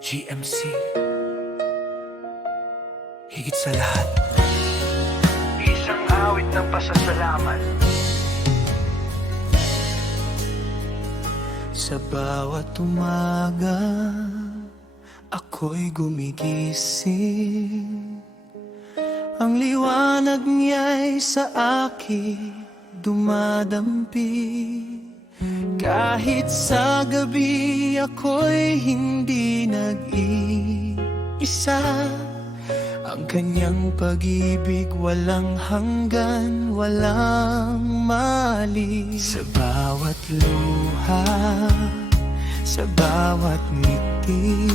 GMC, higit sa lahat, Isang awit ng pasasalamat. sa bawat umaga ako'y gumigising. Ang liwanag niya'y sa akin dumadampi. Kahit sa gabi ako'y hindi nag-iisa. Ang kanyang pag-ibig walang hanggan, walang mali. Sa bawat luha, sa bawat ngiti,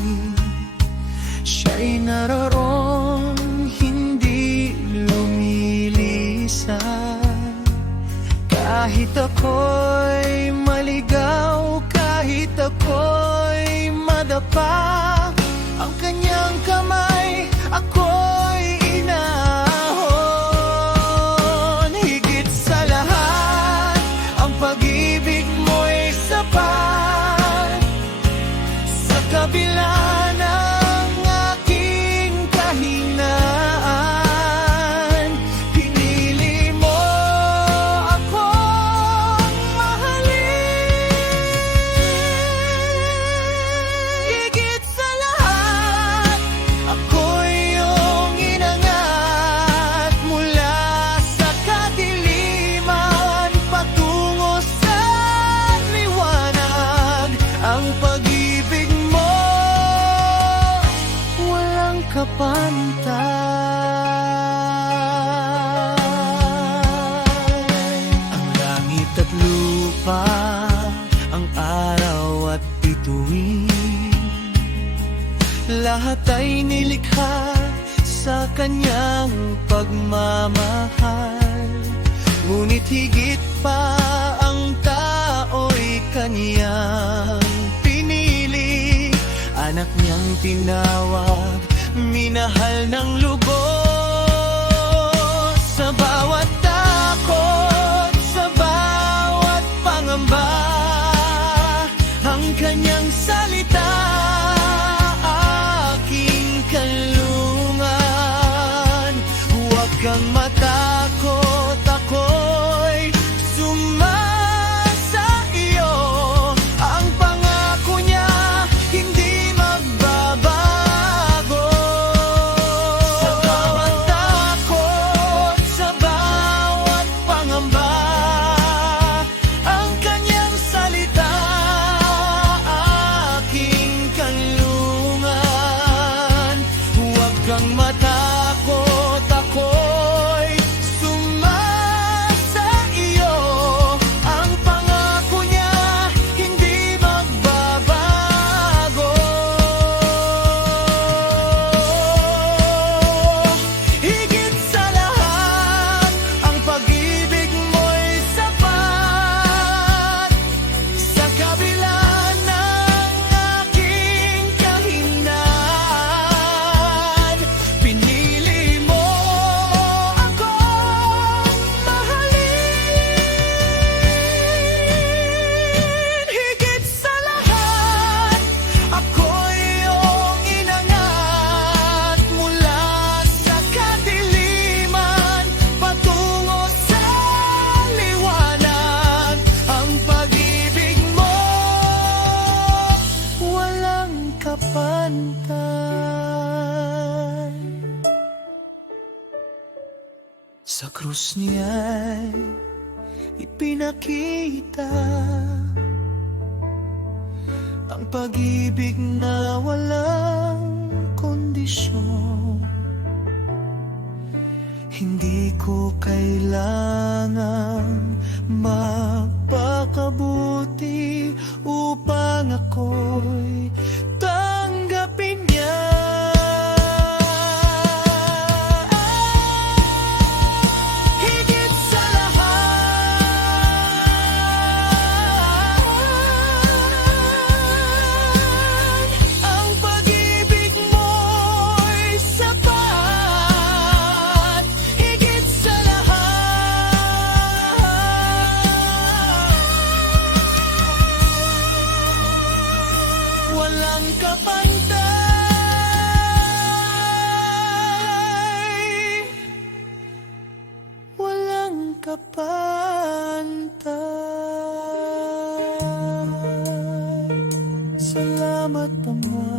siya'y naroon, hindi lumilisan. Kahit ako'y maligaw, kahit ako'y madapa, ang kanyang kamay ako'y inahon. Higit sa lahat, ang pag-ibig mo'y sapat. Sa kabila ng aking kahinaan, pinili mo akong mahalin. Higit sa lahat, ako'y iyong inangat mula sa kadiliman patungo sa liwanag. Ang pag-ibig mo walang kapantay. Ang langit at lupa, ang araw at bituin, lahat ay nilikha sa kanyang pagmamahal. Ngunit higit pa ang tao'y kanyang pinili. Anak niyang tinawag, minahal ng lubos. Sa bawat takot, sa bawat pangamba, ang kanyang salita aking kanlungan. Huwag kang matakot, ako'y sumasa iyo. Ang pangako niya hindi magbabago. Sa bawat takot, sa bawat pangamba, ang kanyang salita aking kanlungan. Huwag kang matakot, ako'y sumasa iyo. Ang pangako niya hindi magbabago. Higit sa lahat, ang pag-ibig mo'y sapat. Sa kabila ng aking kahinaan, pinili mo akong mahalin. Higit sa lahat, ako'y iyong inangat mula sa kadiliman patungo sa liwanag. Ang pag-ibig mo walang kapantay. Sa krus niya'y ipinakita ang pag-ibig na walang kondisyon. Hindi ko kailangan magpakabuti upang ako'y tanggapin niya. Higit sa lahat, ang pag-ibig mo'y sapat. Higit sa lahat, walang kapantay. kapantay. Salamat Ama